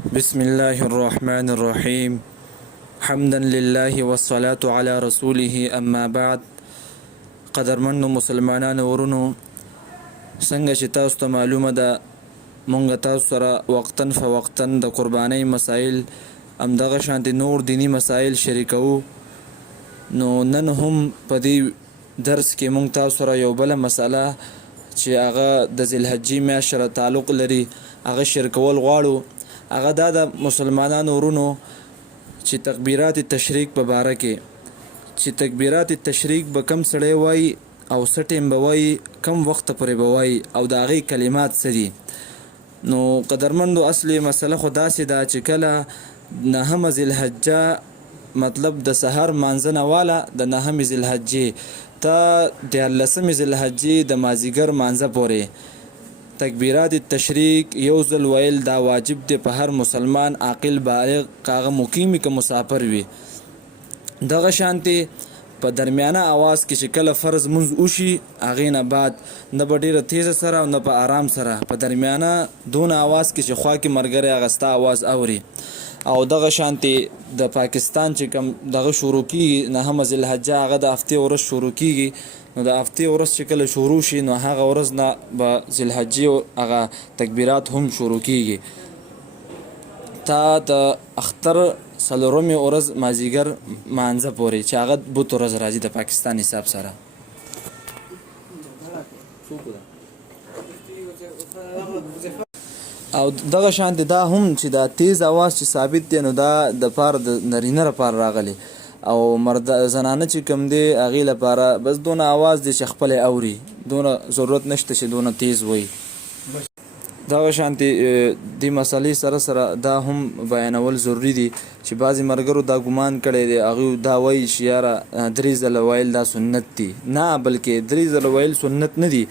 بسم الله الرحمن الرحيم حمدا لله والصلاة على رسوله أما بعد. قدرمنو مسلمانانو ورونو، څنګه چې تاسو ته معلومه ده مونږ تاسو سره وقتاً فوقتاً د قربانۍ مسائل همدغه شانتې نور دینی مسائل شریکوو. نو نن هم په دې درس کې مونږ تاسو سره یو بله مسله چې هغه د ذوالحجې میاشت سره تعلق لري هغه شریکول غواړو. هغه دا د مسلمانانو ورونو چې تکبیرات تشریک په باره کې چې تکبیرات تشریک به کم سړی وایي او څه ټیم به وایي، کم وخت پورې به وایي او د هغې کلمات څه دي. نو قدرمندو اصلي مسله خو داسې ده چې کله نهمه ذوالحجه مطلب د سحر مانځه نه واله د نهمې ذوالحجې ته دیارلسمې ذوالحجې د مازدیګر مانځه پورې تکبیرات تشریک یو ځل ویل دا واجب دی په هر مسلمان عاقل بالغ کاغه مقیمی که مسافر وي. دغه شانتې په درمیانه आवाज کې چې کله فرض منځ وشي هغې نه بعد نه به ډېره تیزه سره او نه په آرام سره په درمیانه دونه आवाज کې چې خوا کې ملګری هغه ستا आवाज اوري. او دغه شانتې د پاکستان چې کوم دغه شروع کیږي نهمه ذوالحجه هغه د هفتې ورځ شروع کیږي. نو د هفتې ورځ چې کله شروع شي نو هغه ورځ نه به ذوالحجې هغه تکبیرات هم شروع کیږي تا د اختر څلورمې ورځ مازدیګر مانځه پورې چې هغه بوت ورځ راځي د پاکستان حساب سره. او دغه شانتې دا هم چې دا تیز आवाज چې ثابت دی نو دا د پاره د نرینه لپاره راغلی او مرد زنانه چې کم دی هغې لپاره بس دونه आवाज دی چې خپل اوري، دونه ضرورت نشته چې دونه تیز وي. دغه شانتې دې مسلې سره سره دا هم بیانول ضروری دي چې بعضې ملګرو دا ګمان کړی دی هغوی دا وایي چې یاره 3 ځله ویل دا سنت دي. نه، بلکې 3 ځله ویل سنت نه دي،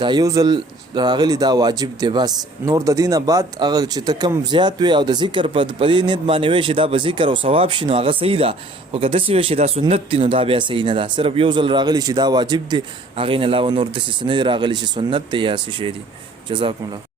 دا یو ځل راغلی دا واجب دی. بس نور د دې نه بعد هغه چې ته کم زیات وي او د ذکر په دې نیت باندې وایي چې دا به ذکر او ثواب شي نو هغه صحیح ده، خو که داسې وایي چې دا سنت دي نو دا بیا صحیح نه ده. صرف یو ځل راغلی چې دا واجب دی، هغې نه علاوه نور داسې څه نه دي راغلی چې سنت دی یا څه شی دي. جزاکم الله.